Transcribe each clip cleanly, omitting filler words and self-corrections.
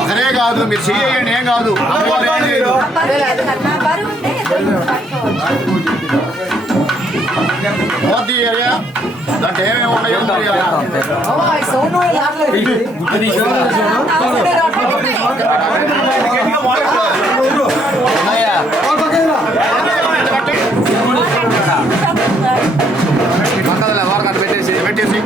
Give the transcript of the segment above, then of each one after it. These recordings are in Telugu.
ఒకరే కాదు మీరు చేయండి, ఏం కాదు. మోదీ ఏరియా దాంట్లో ఏమేమి ఉన్నాయో పెట్టేసి పెట్టేసి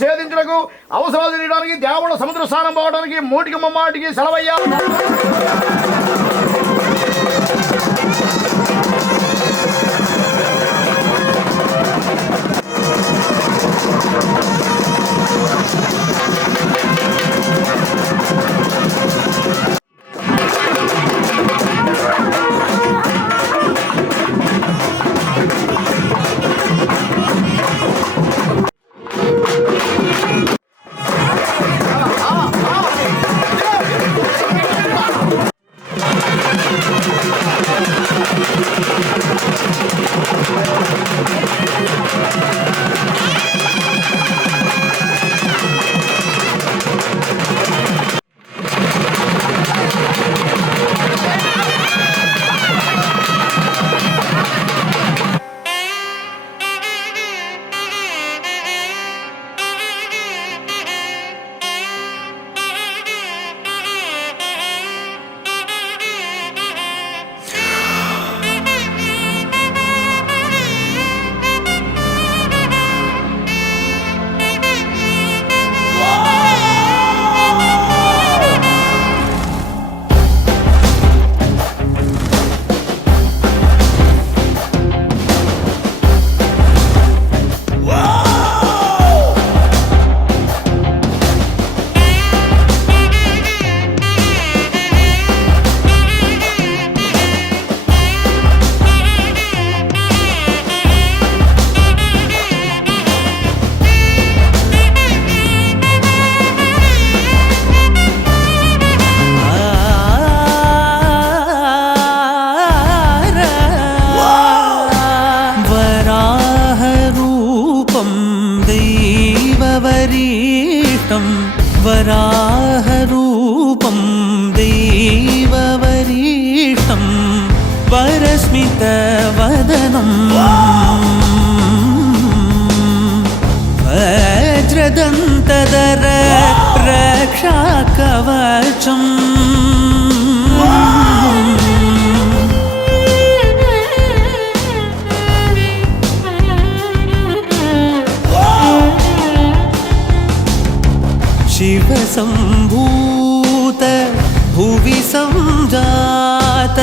సేదించడానికి అవసరాలు తీయడానికి దేవుళ్ళ సముద్ర స్నానం పోవడానికి మూటికి ముమ్మాటికి సెలవయ్యా. वराहरूपं देववरीष्टं वरस्मितवदनं वज्रदन्तधर रक्षाकवचम् ಸಂಭೂತ ಭುವಿ ಸಂಜಾತ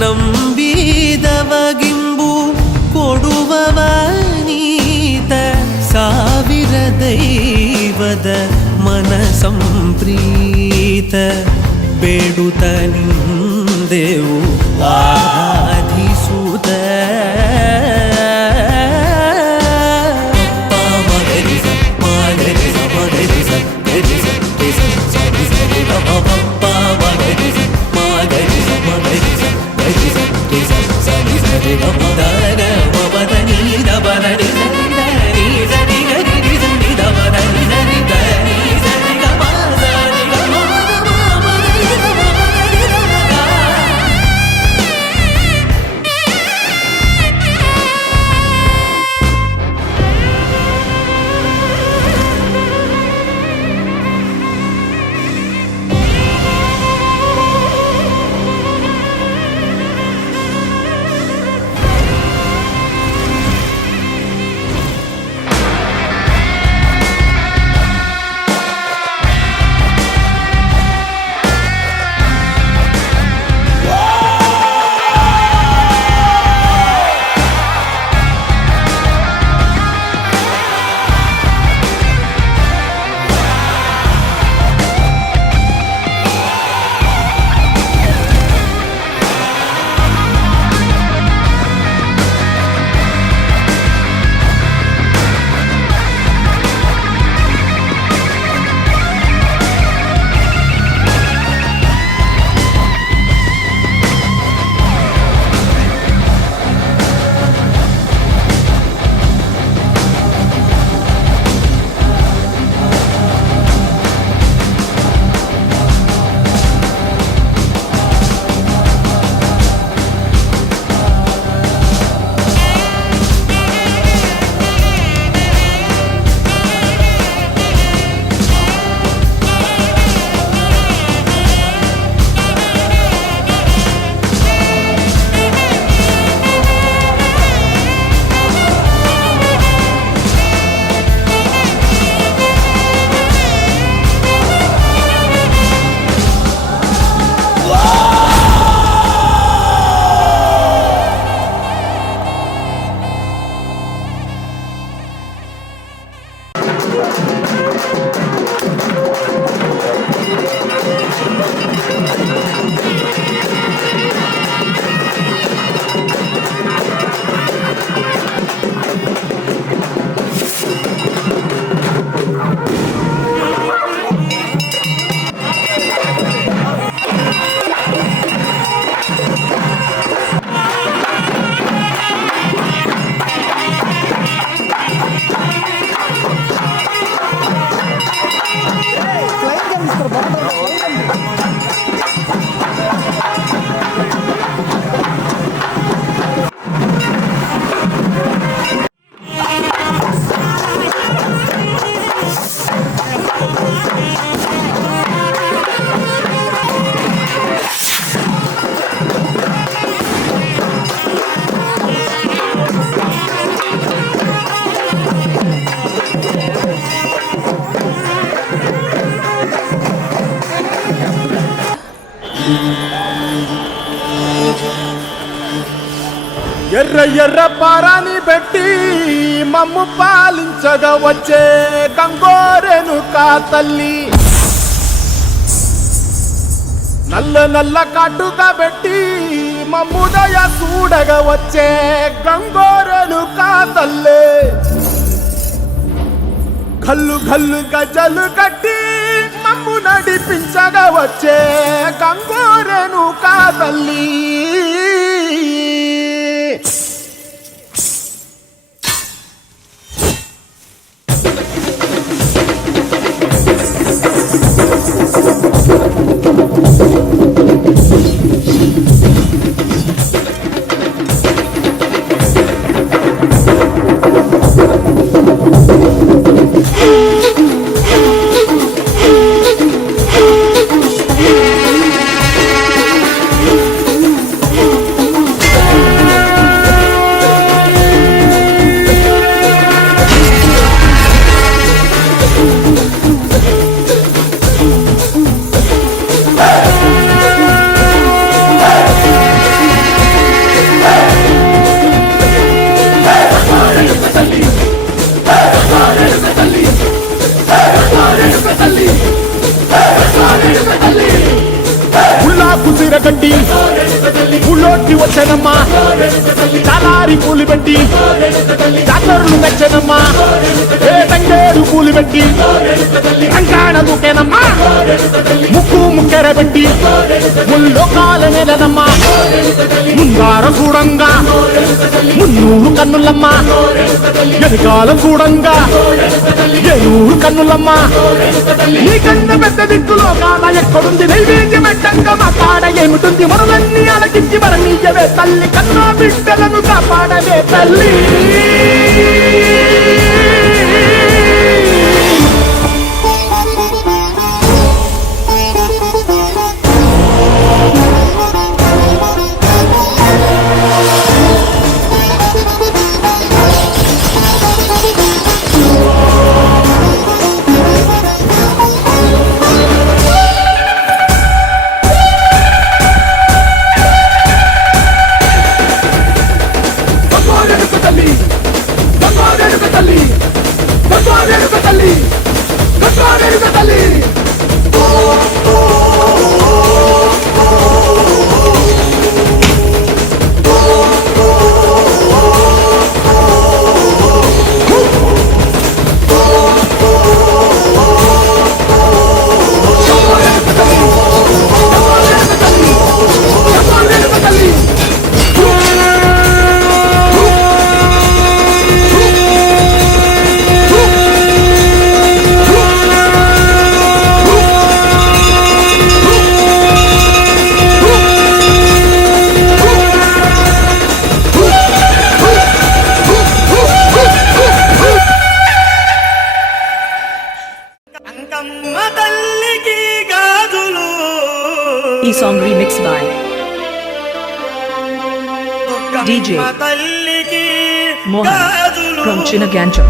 ನಂಬಿದವಗಿಂಬು ಕೊಡುವವ ನೀತ ಸಾವಿರ ದೈವದ ಮನ ಸಂಪ್ರೀತ ಬೇಡುತ್ತ ನಿಂದೆವು ಆರಾಧಿಸುತ್ತ ఎర్ర ఎర్ర పారాని పెట్టి మమ్ము పాలించగా వచ్చే గంగోరెను కా తల్లి, నల్ల నల్ల కాటుగా పెట్టి మమ్ముదయ చూడగా వచ్చే గంగోరెను కా తల్లి, గల్లు గల్లు గజలు కట్టి మమ్ము నడిపించగా వచ్చే గంగోరెను కా తల్లి. వచ్చనమ్మా చాలారి పూలు పెట్టి జాతరలు తెచ్చనమ్మా ఏ తంగేడు పూలు పెట్టి రంగాణ దూకేనమ్మా ముక్కు ముక్కెర పెట్టి ముల్లోకాల నెలనమ్మా ముందార చూడంగా మున్నూరు కన్నులమ్మా ఎనకాల చూడంగా ఏనూరు కన్నులమ్మా నీ కన్న పెద్ద దిక్కులో కాన ఎక్కడుంది నైవేద్యం పెట్టంగా మా కాడ ఏమిటుంది మరులన్నీ అలకించి మరణీయవే తల్లి కన్నా బిడ్డలను కాపాడవే తల్లి ఈ song remixed by DJ Mohan from Chinagancham.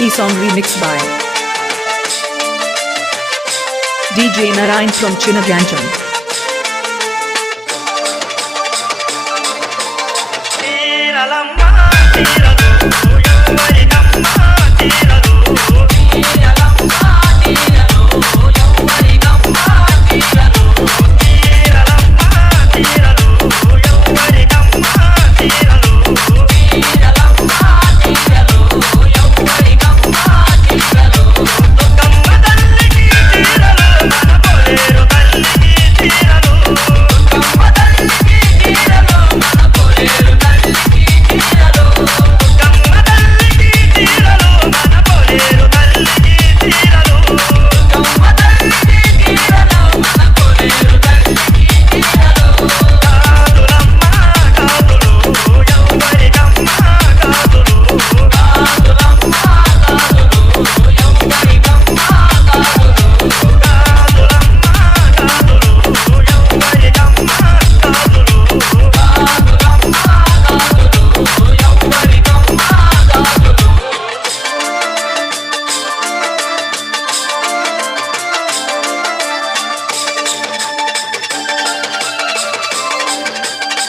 ఈ song remixed by DJ Narayan from Chinagancham.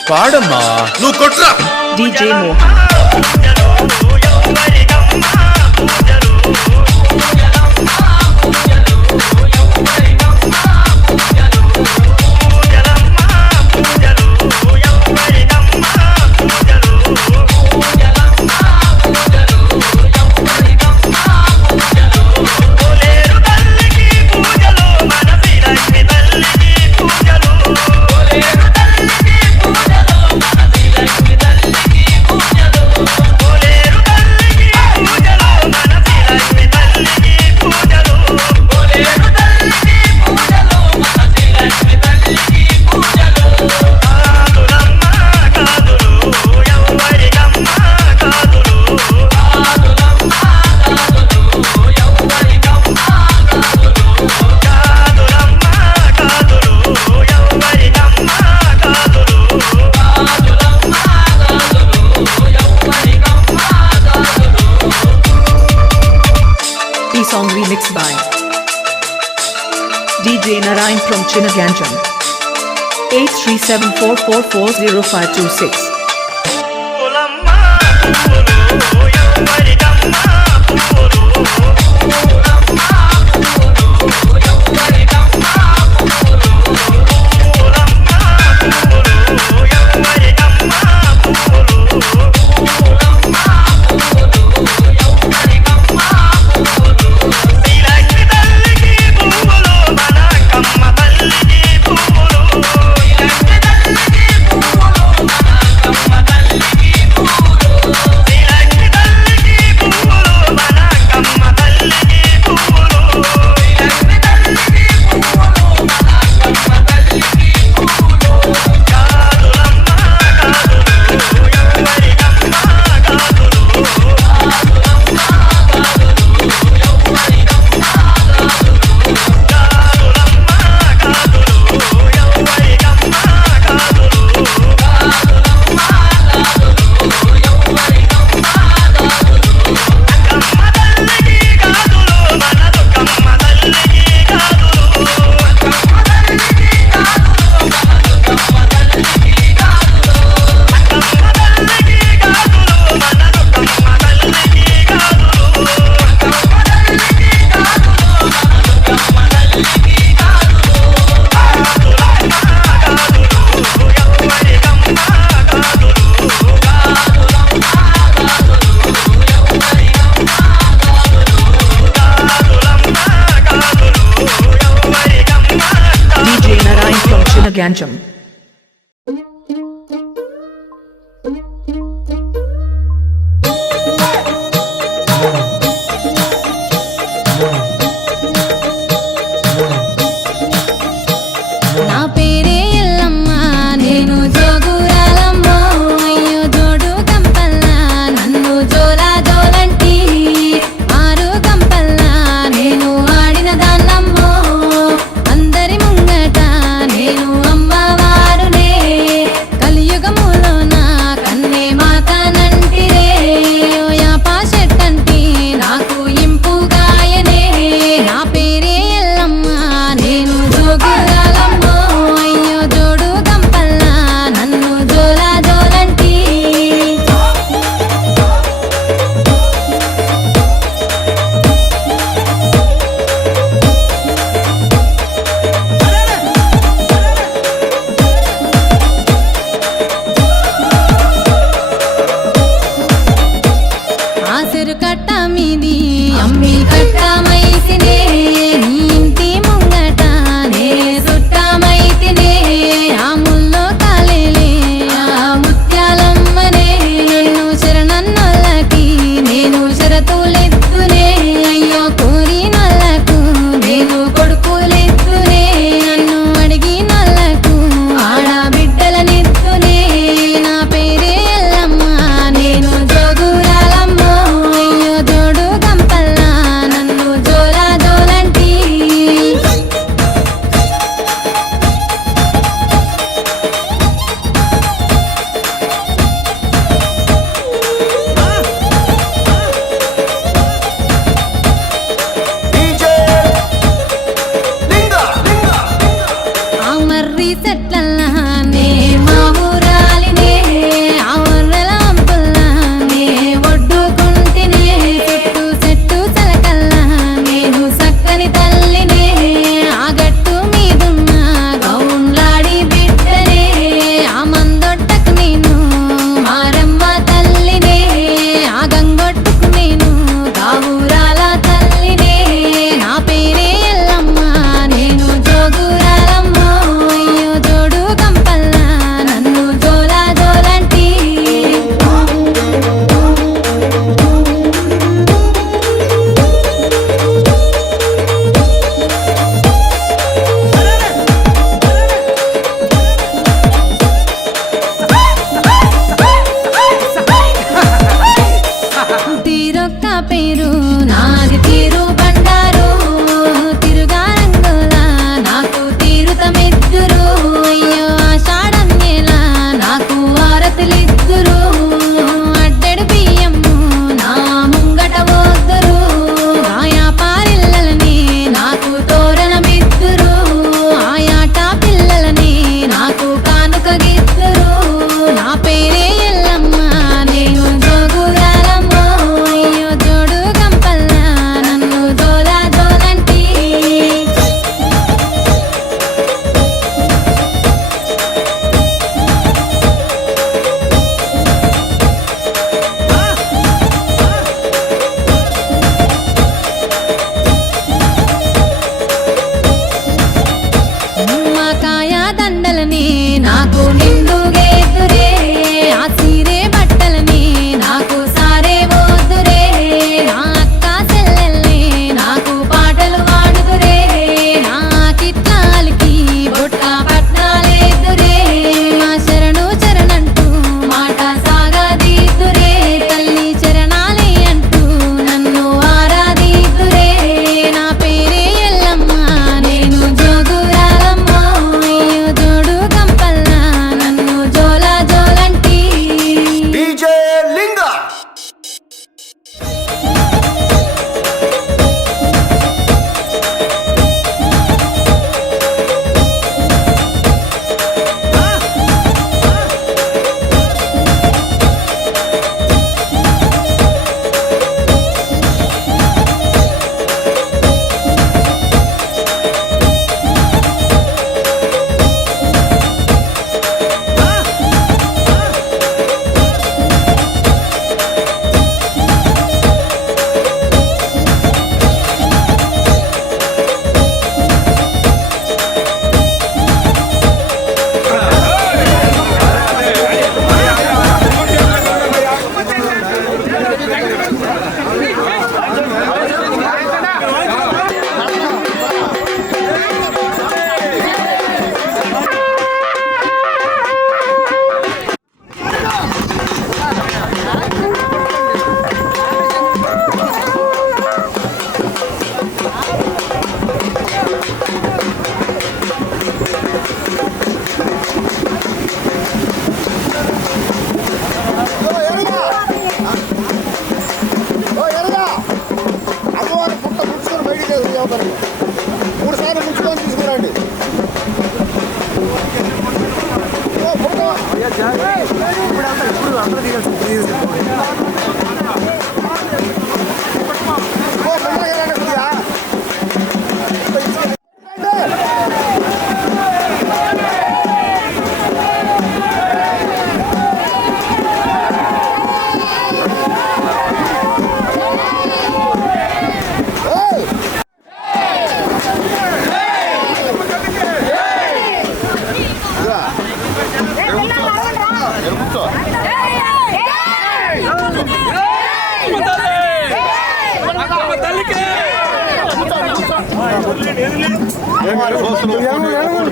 పాడమ్మా నువ్వు కొట్రా DJ Mohan. Narayan from Chinaganjam. 8374440526. DJ Narayan from Chinaganjam. నా పేరే ఎల్లమ్మ నేను జోగురాలమ్మ అయ్యో జోడు కంపల్లా నన్ను జోలా జోలంటి ఆరు కంపల్లా నేను ఆడిన దాన్నమ్మో అందరి ముంగట నేను అమ్మవా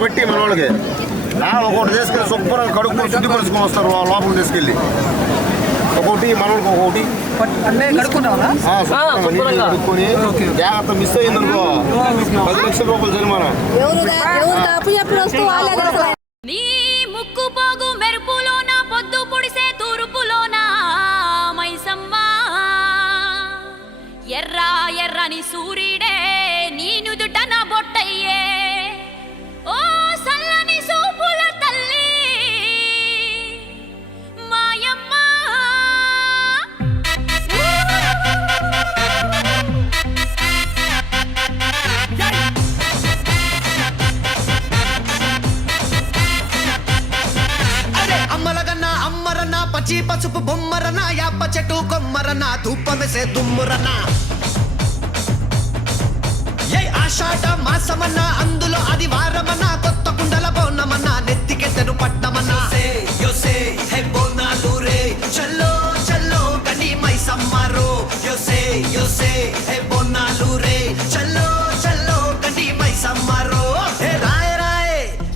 పెట్టి మన వాళ్ళకి ఒకటి తీసుకెళ్ళి శుభ్రంగా కడుక్కొని శుద్ధిపరుచుకొని వస్తారు లోపల తీసుకెళ్ళి ఒకటి మనకి ఒకటి కడుక్కొని జాగ్రత్త మిస్ అయిందనుకో 10 లక్షల రూపాయలు జరిమానా. నీ ముక్కు పోగు మెరుపులోన పొద్దు పొడిసే తూర్పులోన మైసమ్మ ఎర్ర ఎర్రని సూర్యుడే నీ నుదుట నా బొట్టయ్యే ఓ సల్లని సూపుల తల్లి మాయమ్మ అమ్మలగన్న అమ్మరన్న పచ్చి పసుపు బొమ్మరన్న యాప చెట్టు కొమ్మరన్న ధూపమెసే దుమ్మురన్న ఏ ఆషాఢ మాసమన్న అందులో అది వారమన్న కొత్త కుండల బోనమన్న నెత్తికెత్తను పట్టమన్న యోసే హే బోనాలు రే చల్లో చల్లో గని మైసమ్మరో యోసే హే బోనాలు రే చల్లో చల్లో గని మైసమ్మరో హే రాయ రాయ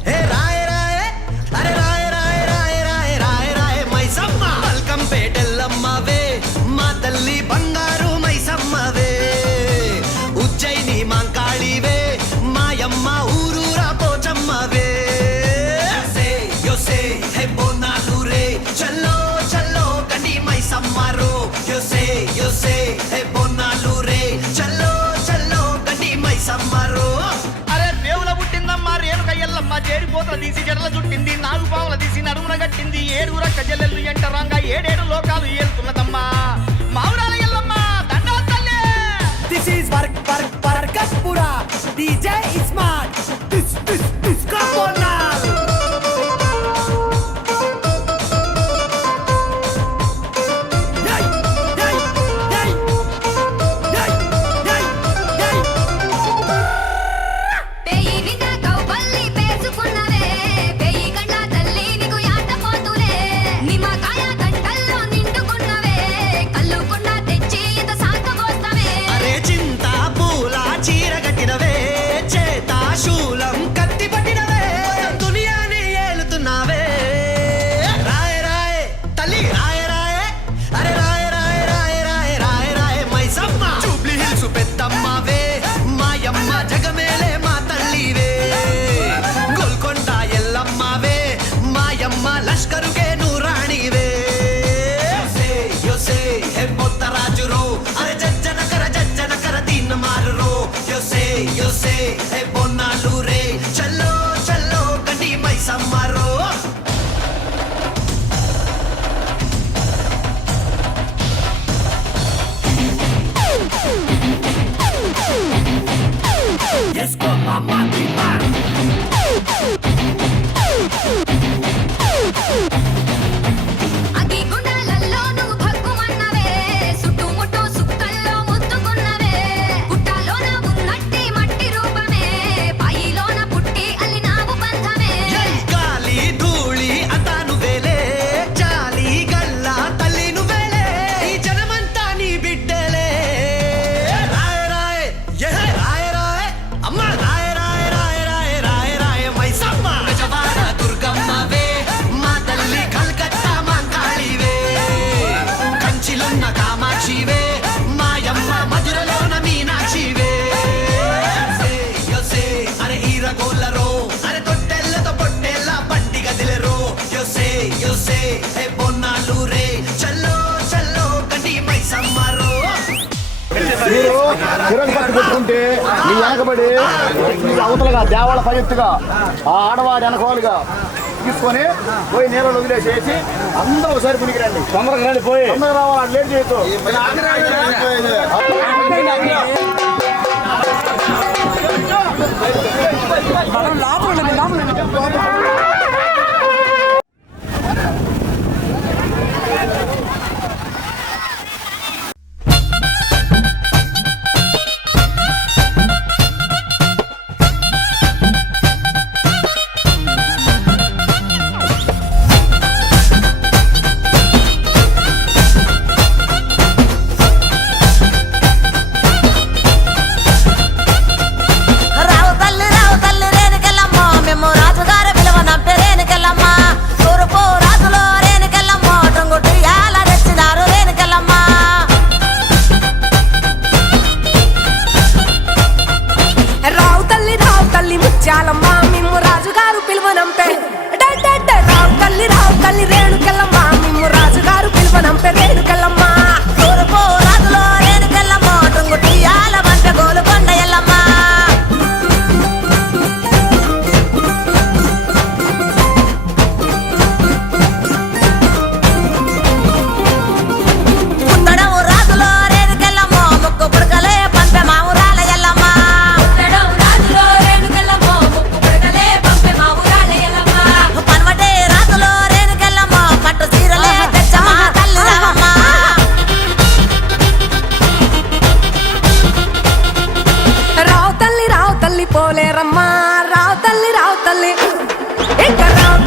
హే రాయ రాయ అరే రాయ రాయ రాయ రాయ రాయ రాయ మైసమ్మ మల్కం పేటెల్లమ్మవే మా తల్లి బంగారు మైసమ్మవే ఉజ్జయిని మాంకాళివే మాయమ్మ ఊరూరా పోచమ్మవే యోసే హే బోనాలు రే చల్లో చల్లో గని మైసమ్మరో యోసే హే బోనాలు రే చల్లో చల్లో గని మైసమ్మరో అరే రేవుల పుట్టిందమ్మా రేణుక ఎల్లమ్మ చేరిపోతల తీసి జడల చుట్టింది నాలుగు పావుల తీసి నడుమున కట్టింది 7 రక్క జల్లెళ్ళు ఎంటరాంగా 7 లోకాలు ఏలుతున్నదమ్మా మావురాల ఎల్లమ్మ దండాలు తల్లి. This is Vargatpura. DJ is smart. This come on now. పెయిరిగా కౌపల్లి పేసుకున్నవే పెయి గంట తల్లి నీకు యాట పోతులే నిమ్మకాయ గంటల్లో నిండుకున్నవే కళ్ళు కొండ తెచ్చి ఇంత సాగబోస్తవే అరే చింత పూల చీర కట్టినవే చేత శూలం కత్తి పట్టినవే దునియాని ఏలుతున్నావే రాయ రాయ తల్లి రాయ రాయ అరే రాయ రాయ రాయ రాయ రాయ రాయ మైసమ్మ జూబ్లీ హిల్స్ పెద్దమ్మవే మాయమ్మ జగమేలే మా తల్లివే గోల్కొండ ఎల్లమ్మవే మాయమ్మ లష్కరుకే నూరాణివే యోసే హే మొత్తరాజురో అరే జజ్జన కర దీన మారురో యోసే హే బొన్నాలు రే చల్లో చల్లో గండి మైసమ్మరో అగి గుండాలల్లో నువ్వు భగ్గుమన్నవే సుట్టుముట్టు సుక్కల్లో ముద్దుకున్నవే పుట్టాలోన ఉన్నట్టి మట్టి రూపమే పాయిలోన పుట్టి అల్లినావు బంధమే గాలి ధూళి అంతాను వేలే జాలి గల్ల తల్లి నువ్వేలే ఈ జనమంతా నీ బిడ్డలే రాయ రాయ ఏ రాయ రాయ అమ్మ రాయ రాయ రాయ రాయ రాయ రాయ మైసమ్మ గజవాడ దుర్గమ్మవే మా తల్లి కల్కత్తా మాంకాళివే కంచిలున్న కామాక్షివే మాయమ్మ మధురలోన మీనాక్షివే యోసే అరే ఈరగోళ్ళరో అరే తొట్టెల్లతో పొట్టెల్ల బండి గదిలెరో యోసే హే బొన్నాలు రే చల్లో చల్లో గండి మైసమ్మరో మీరు కిరణ్ పట్టు పెట్టుకుంటే నీ వెనకబడి అవతలగా దేవాళ్ళ పైత్తుగా ఆ ఆడవాడి వెనకవాలుగా తీసుకొని పోయి నీళ్ళలో వదిలేసేసి అందరూ ఒకసారి పునికిరండి. తొందరగా రండి, పోయి తొందరగా రావాలి, లేట్ చేయొద్దు. రావు తల్లి రేణుకెళ్ళమ్మ, మేము రాజుగారి విలువ నంపే రేణుకెళ్ళమ్మ. తూర్పు రాజులో రేణుకెళ్ళమ్మ, టొంగుటి యాల తెచ్చినారు రేణుకెళ్ళమ్మ. రావు తల్లి ముత్యాలమ్మ, మిమ్ము రాజుగారు పిలువనంపే. రావు తల్లి రేణుకెళ్ళమ్మ, మిమ్ము రాజుగారు పిలువనంపే రేణుకెళ్ళమ్మ. తూర్పు రాజులో రేణుకెళ్ళమ్మ, టొంగుటి యాల వంట గోలుకొండ ఎల్లమ్మ. పుత్తడము రాజులో రేణుకెళ్ళమ్మ, ముక్కు పుడకలే పంపె మా ఊరాల ఎల్లమ్మ. పన్వటే రాజులో రేణుకెళ్ళమ్మ, పట్టు చీరలే తెచ్చమ్మ తల్లి రావమ్మ. రావు తల్లి పోలేరమ్మ, రావు తల్లి ఇంకా రావు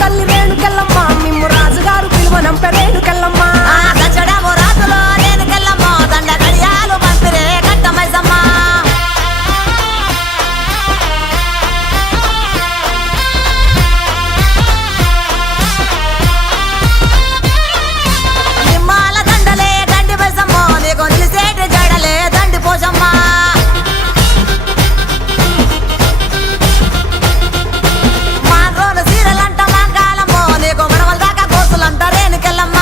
తల్లి రేణుకెళ్ళమ్మ, మిమ్ము రాజుగారు పిలువనంపే రేణుకెళ్ళమ్మ. ఆ గచ్చడము రాజులో రేణుకెళ్ళమ్మ, దండ గడియాలు పంపిరే కట్టమైసమ్మ. నిమ్మాల దండలే దండి బైసమ్మ, నీకు నిలిసేటి జడలే దండి పోసమ్మ. మాండ్రోలు సీరలంట మంగాళమ్మో, నీకు మడవల దాకా కోసులంట రేణుకెళ్ళమ్మ.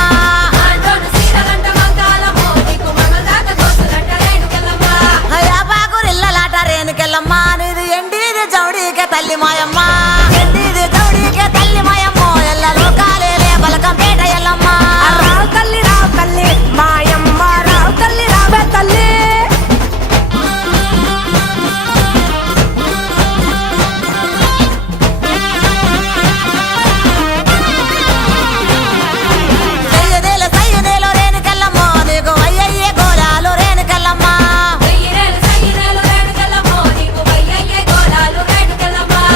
యాపాకురిల్లలాట రేణుకెళ్ళమ్మ, నీది ఎండిది జౌడీకే తల్లి మాయమ్మ. ఎండిది జౌడీకే తల్లి మాయమ్మో, ఎల్ల లోకాలేలే బలకంపేట ఎల్లమ్మ. రావు తల్లి మాయమ్మ, రావు తల్లి రావే తల్లి. సయ్యదేలో రేణుకెళ్ళమ్మో, నీకు అయ్యయ్యే గోలాలు రేణుకెళ్ళమ్మ.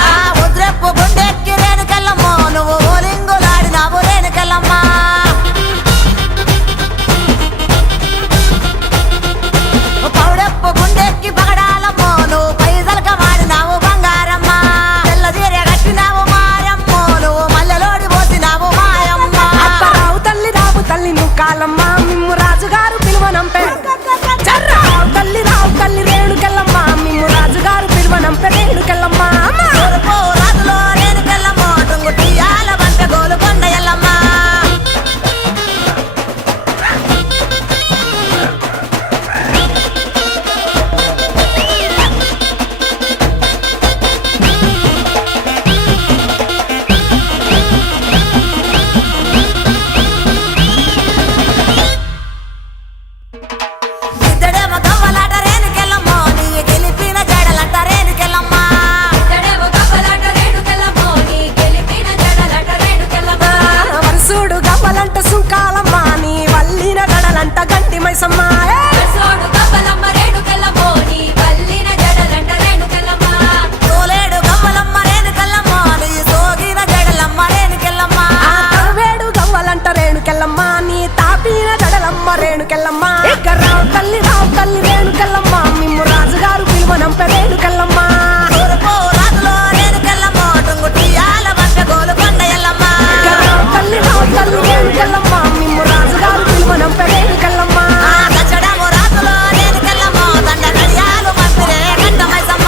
ఆ ఉద్రెప్పు గుండెక్కి రేణుకెళ్ళమ్మో, నువ్వు ఓలింగులాడినావు రేణుకెళ్ళమ్మ. పౌడెప్పు గుండెక్కి పగడాలమ్మో, నువ్వు పైసలక వాడినావు బంగారమ్మ. తెల్ల చీర కట్టినావు మారమ్మో, నువ్వు మల్లెలోడి పోసినావు మాయమ్మ. రావు తల్లి ముక్కాలమ్మ, మిమ్ము రాజుగారు పిలువనంపే. రావు తల్లి రేణుకెళ్ళమ్మ, మిమ్ము రాజుగారు పిలువనంపే రేణుకెళ్ళమ్మ. తూర్పు రాజులో రేణుకెళ్ళమ్మ, టొంగుటి యాల వంట గోలుకొండ ఎల్లమ్మ. ఇద్దడేమో గవ్వలాట రేణుకెళ్ళమ్మ, నీ గెలిపిన జడలంట రేణుకెళ్ళమ్మ. వరుసుడు గవ్వలంట సుంకాలమ్మ, నీ వల్లిన గడలంట గంటి మైసమ్మ. తోలేడు గవ్వలమ్మ రేణుకెళ్ళమ్మ, నీ సోగిన జడలమ్మ రేణుకెళ్ళమ్మ. వేడు గవ్వలంట రేణుకెళ్ళమ్మ, నీ తాపిన జడలమ్మ రేణుకెళ్ళమ్మ. రావు తల్లి రేణుకెళ్ళమ్మ, మిమ్ము రాజుగారు పిలువనంపే రేణుకెళ్ళమ్మ. తూర్పు రాజులో రేణుకెళ్ళమ్మ, టొంగుటి యాల వంట గోలుకొండ ఎల్లమ్మ. రావు తల్లి రేణుకెళ్ళమ్మ, మిమ్ము రాజుగారు పిలువనంపే రేణుకెళ్ళమ్మ. ఆ గచ్చడము రాజులో రేణుకెళ్ళమ్మ, దండ గడియాలు పంపిరే కట్టమైసమ్మ.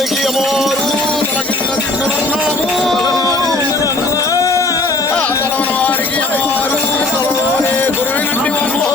వారికి అమోరు తలకింద తింటున్నాము తలవన వారికి అమోరు తలవనే గురువింటి అమ్మో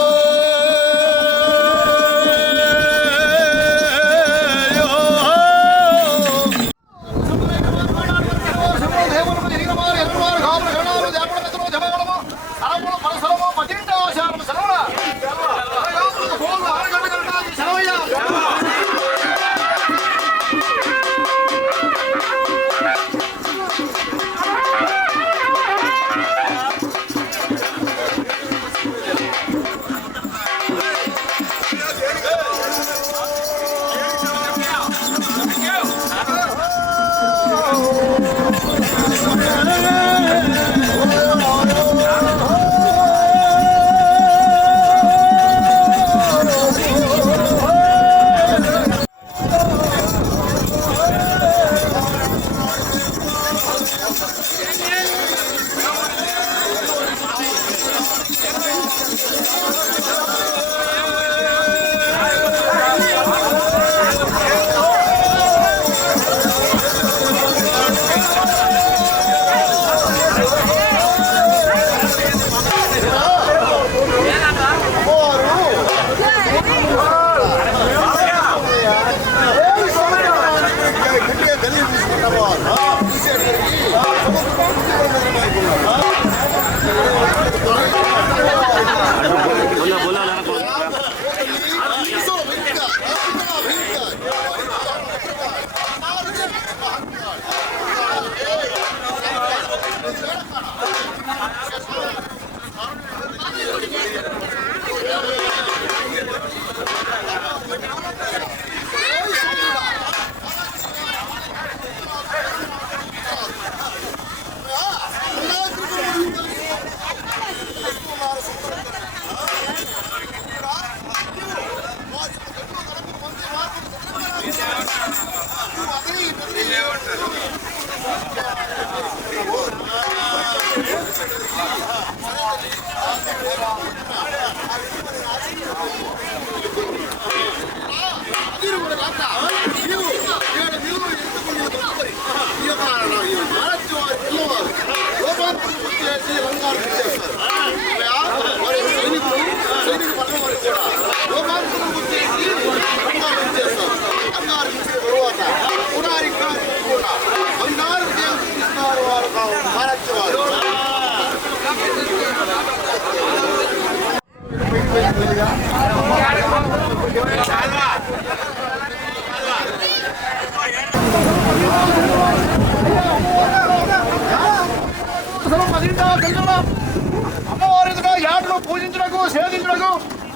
అమ్మవారి యాటను పూజించడానికి సేవించడానికి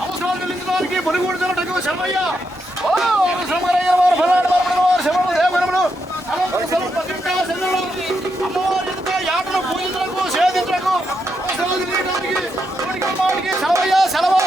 అవసరాలు చెల్లించడానికి బొలిగూడు జరటకు శర్మయ్య ఓ శ్రమరయ్య వారు ఫలాడు వారు శివను దేవగణములు అమ్మవారి యాటను పూజించడానికి సేవించడానికి అవసరాలు చెల్లించడానికి శరవయ్య సెలవు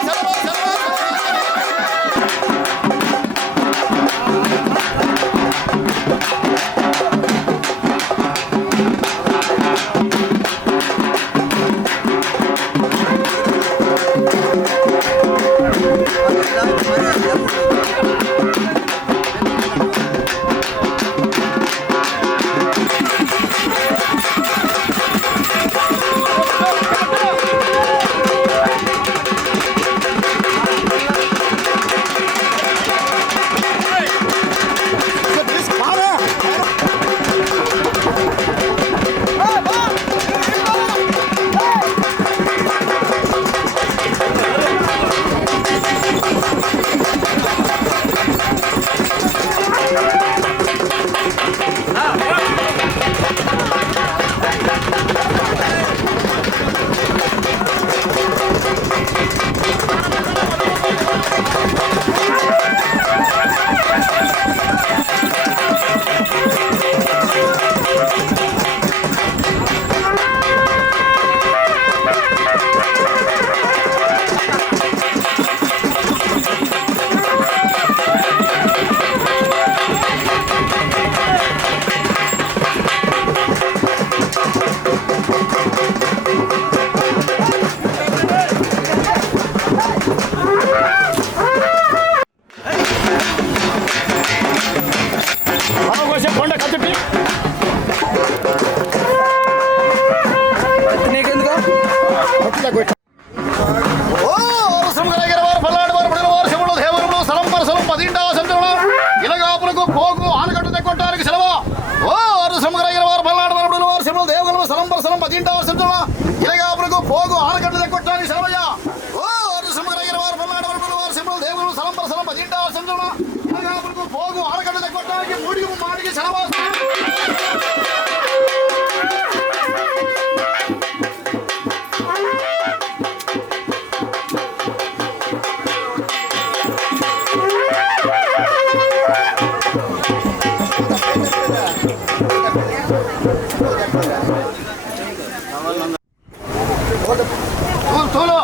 అవకాశం కొండ కత్తి ఓ సింహరాగిన వారు పల్లాడు వారు పడిన వారు శివుడు దేవరులు సలం పరసలం 10వ సంతులు ఇలగాపులకు పోగు ఆనకట్టు తెక్కొట్టానికి సెలవు ఓ సింహరాగిన వారు పల్లాడు వారు పడిన వారు శివుడు దేవరులు సలం పరసలం 10వ సంతులు ఇలగాపులకు పోగు ఆనకట్టు తెక్కొట్టానికి సెలవయ్యా ఓ సింహరాగిన వారు పల్లాడు వారు పడిన వారు శివుడు దేవరులు సలం పరసలం 10వ సంతులు ఇలగాపులకు పోగు ఆనకట్టు తెక్కొట్టానికి మూడికి మాడికి సెలవు తోలు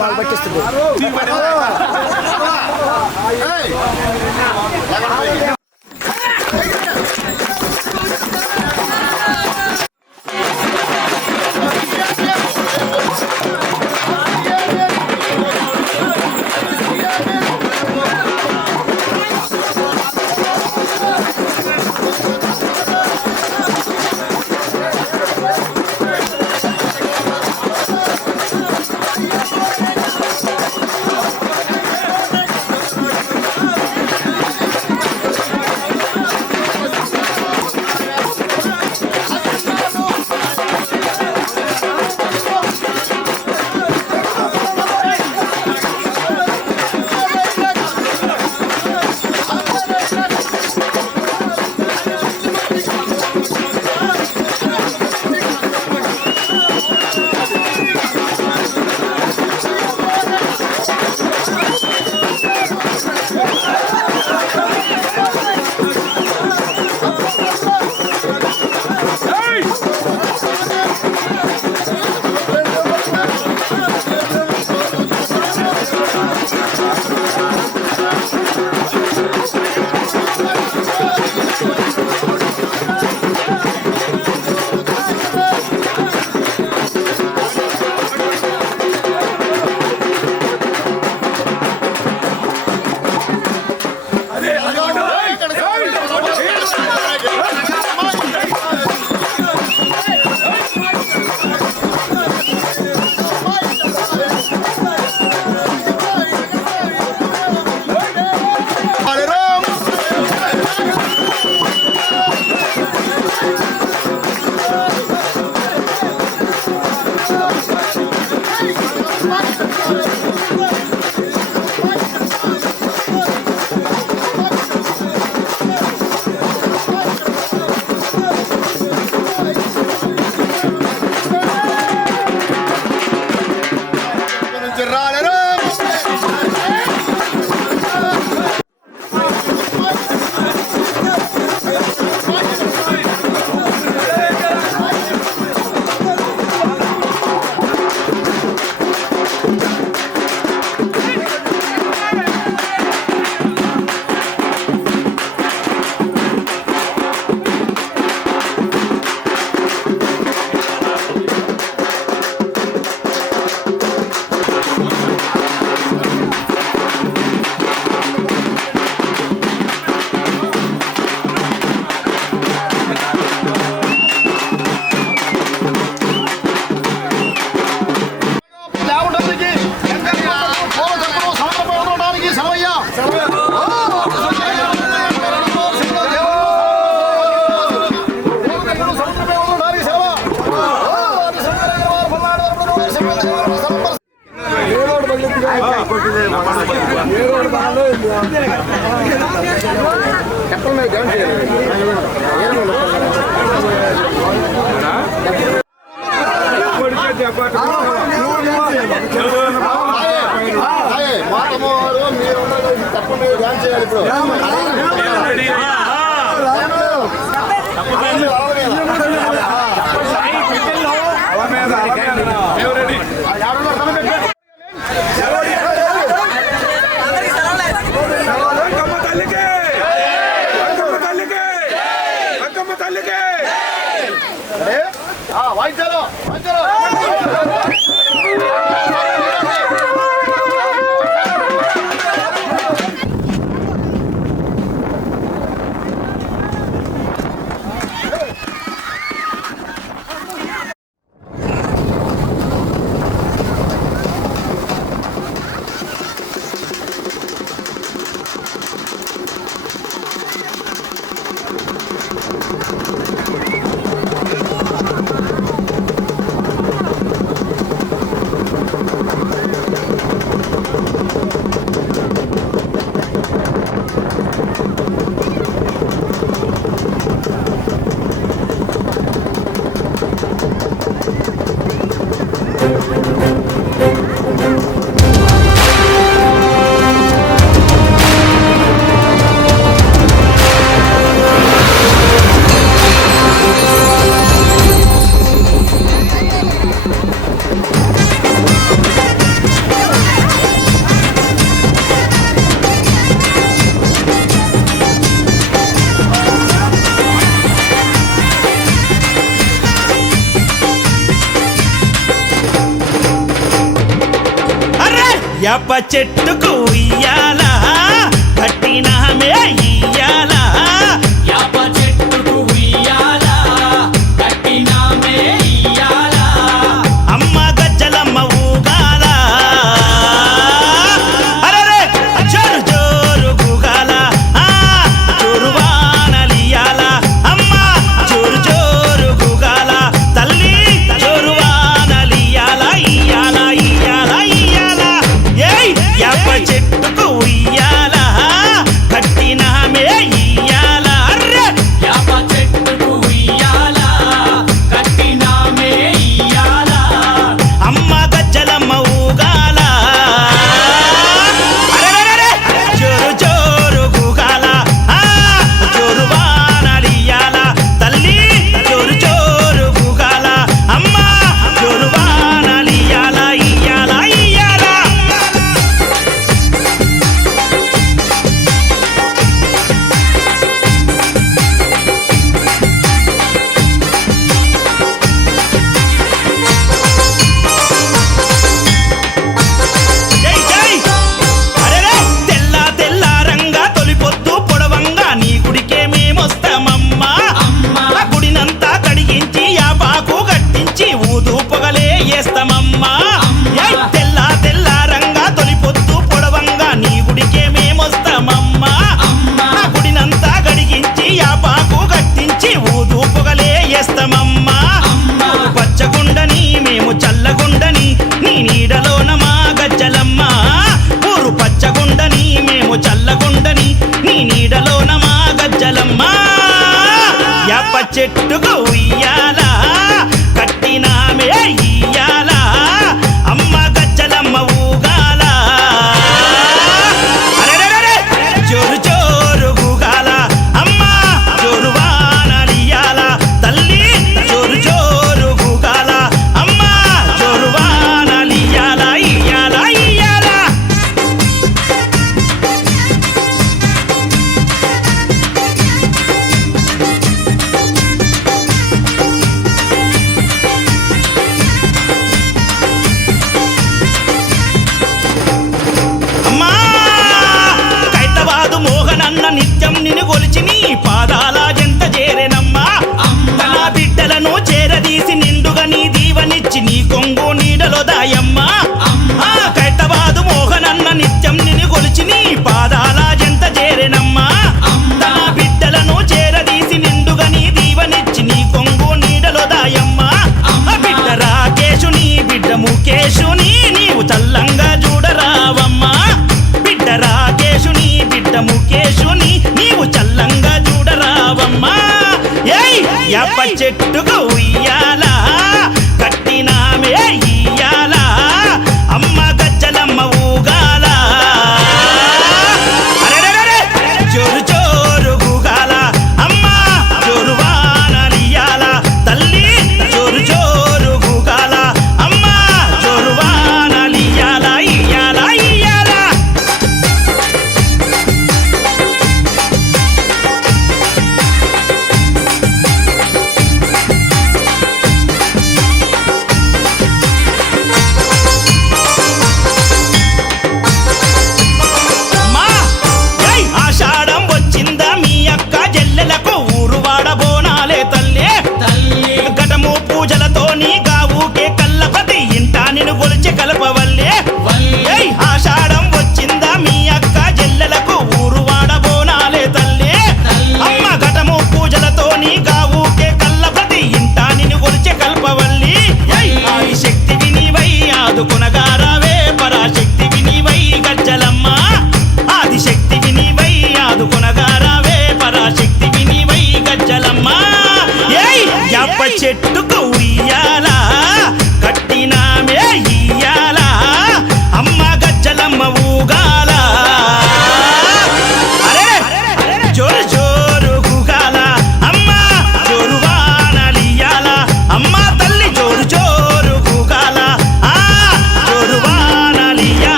మాకు పట్టిస్తుంది. యాప చెట్టుకు ఉయ్యాల కట్టినామే ఇయ్యాల యాప చెట్టుకు ఉయ్యాల కట్టినామే ఇయ్యాల అమ్మ గజ్జలమ్మ ఊగాల అరెరే జోరు జోరు గుగాల జోరు వానలియాల అమ్మ జోరు జోరు గుగాల తల్లి జోరు వానలియాల ఇయ్యాల ఇయ్యాల ఇయ్యాల ఏయ్ యాప చెట్టుకు ఉయ్యాల కట్టినామే ఇయ్యాల అర్రే యాప చెట్టుకు ఉయ్యాల కట్టినామే ఇయ్యాల అమ్మ గజ్జలమ్మ ఊగాల అరెరెరెరె జోరు జోరు గుగాల జోరు వానలియాల తల్లి జోరు జోరు గుగాల అమ్మ జోరు వానలియాల ఇయ్యాల ఇయ్యాల జై జై అరెరే తెల్ల తెల్ల రంగా తొలిపొద్దు పొడవంగా నీ గుడికే మేమొస్తామమ్మా ఆ గుడినంతా కడిగించి యాపాకు కట్టించి ఊదు పొగలే వేస్తామమ్మా ఏయ్ తెల్ల తెల్ల రంగా తొలిపొద్దు పొడవంగా నీ గుడికే మేమొస్తామమ్మా ఆ గుడినంతా కడిగించి యాపాకు కట్టించి ఊదు పొగలే వేస్తామమ్మా పచ్చగుండని మేము చల్లగుండని నీ నీడలోన మా గజ్జలమ్మ ఊరు పచ్చగుండని మేము చల్లగుండని నీ నీడలోన మా గజ్జలమ్మ యాప చెట్టుకు ఉయ్యాల కట్టినామే ఇయ్యాల అమ్మ గజ్జలమ్మ ఊగాల అరెరెరెరె జోరు జోరు గుగాల అమ్మ జోరు వానలియాల తల్లి జోరు జోరు గుగాల అమ్మ జోరు వానలియాల ఇయ్యాల ఇయ్యాల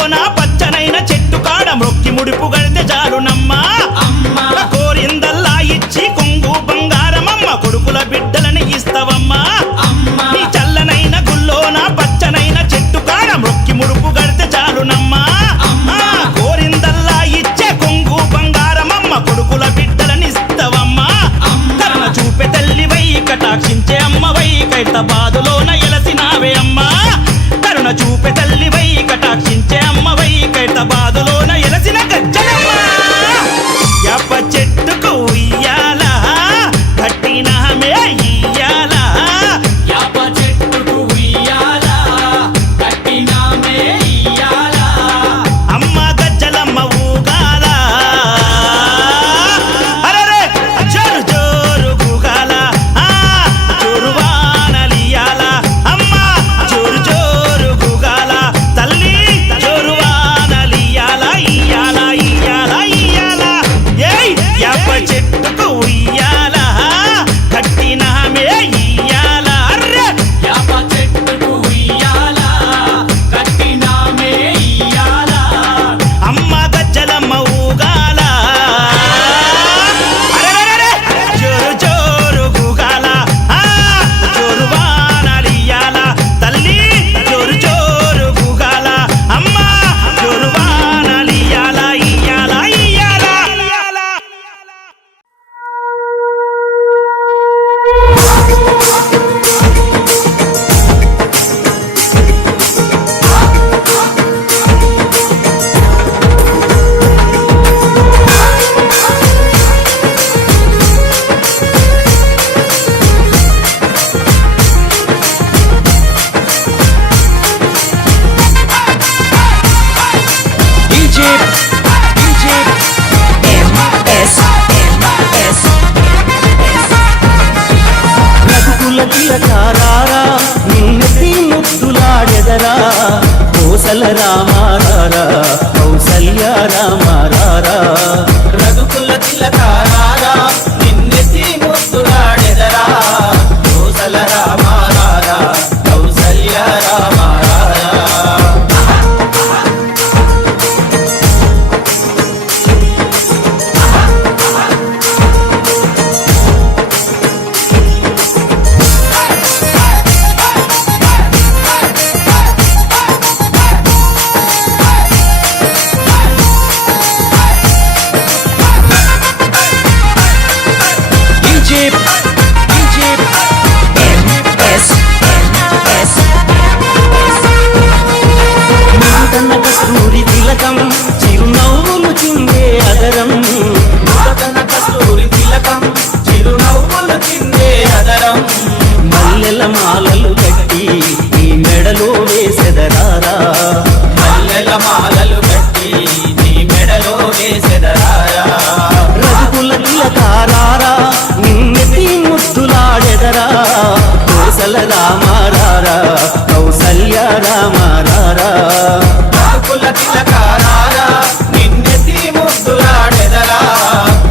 గుల్లోన పచ్చనైన చెట్టు కాడ మొక్కి ముడుపు గడితే చాలునమ్మా కోరిందల్లా ఇచ్చి కొంగు బంగారమమ్మ కొడుకుల బిడ్డలని ఇస్తావమ్మా నీ చల్లనైన గుల్లోన పచ్చనైన చెట్టు కాడ మొక్కి ముడుపు గడితే చాలునమ్మా కోరిందల్లా ఇచ్చే కొంగు బంగారమమ్మ కొడుకుల బిడ్డలని ఇస్తావమ్మా కరుణ చూపే తల్లివై కటాక్షించే అమ్మవై ఖైరతాబాదులోన ఎలసినావే అమ్మా కరుణ చూపే తల్లివై కటాక్షించే అమ్మవై ఖైరతాబాదులోన ఎలసిన గజ్జలమ్మ యాప చెట్టుకు ఉయ్యాల కట్టినామే ఇయ్యాల యాప చెట్టుకు ఉయ్యాల కట్టినామే ఇయ్యాల అమ్మ గజ్జలమ్మ ఊగాల అరెరే జోరు జోరు గూగాల జోరు వానలియాల అమ్మ జోరు జోరు గూగాల తల్లి జోరు వానలియాల ఇయ్యాల ఇయ్యాల ఇయ్యాల ఏయ్ యాప చెట్టుకు ఉయ్యాల కట్టినామే ఇయ్యాల అర్రె యాప చెట్టుకు ఉయ్యాల కట్టినామే ఇయ్యాల అమ్మ గజ్జలమ్మ ఊగాల అరెరెరెరె జోరు జోరు గూగాల జోరు వానలియాల తల్లి జోరు జోరు గూగాల అమ్మ జోరు వానలియాల ఇయ్యాల ఇయ్యాల రఘుకుల తిలకారారా నిన్నెత్తి ముద్దులాడెదరా కోసల రామారారా కౌసల్య రామారారా రఘుకుల తిలకారారా నిన్నెత్తి ముద్దులాడెదరా కోసల రామారారా కౌసల్య రామారారా నూతన కస్తూరి తిలకం చిరునవ్వులు చిందే అదరం నూతన కస్తూరి తిలకం చిరునవ్వులు చిందే అదరం మల్లెల మాలలు కట్టి నీ మెడలో వేసెదరారా మల్లెల మాలలు కట్టి నీ మెడలో వేసెదరారా రఘుకుల తిలకారారా నిన్నెత్తి ముద్దులాడెదరా కోసల రామారారా కౌసల్య రామారారా రఘుకుల తిలకారారా నిన్నెత్తి ముద్దులాడెదరా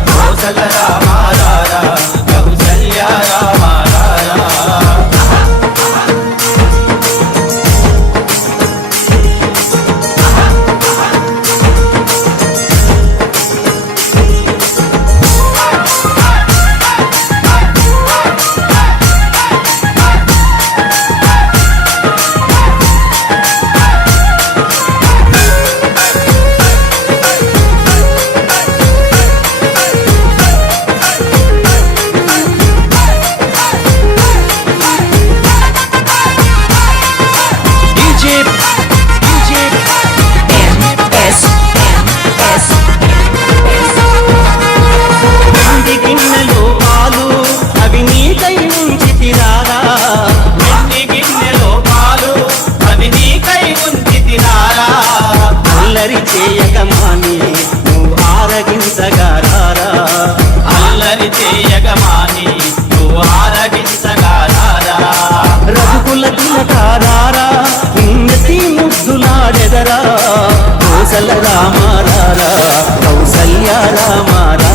కోసల రామారారా కౌసల్య రామారారా వెండి గిన్నెలో పాలు అవి నీకై ఉంచి తిరారా వెండి గిన్నెలో పాలు అవి నీకై ఉంచి తిరారా అల్లరి చేయగమాని నువ్వు ఆరగించగారారా అల్లరి చేయగమాని నువ్వు ఆరగించగారారా రఘుకుల తిలకారారా నిన్నెత్తి ముద్దులాడెదరా కోసల రామారారా కౌసల్య రామారా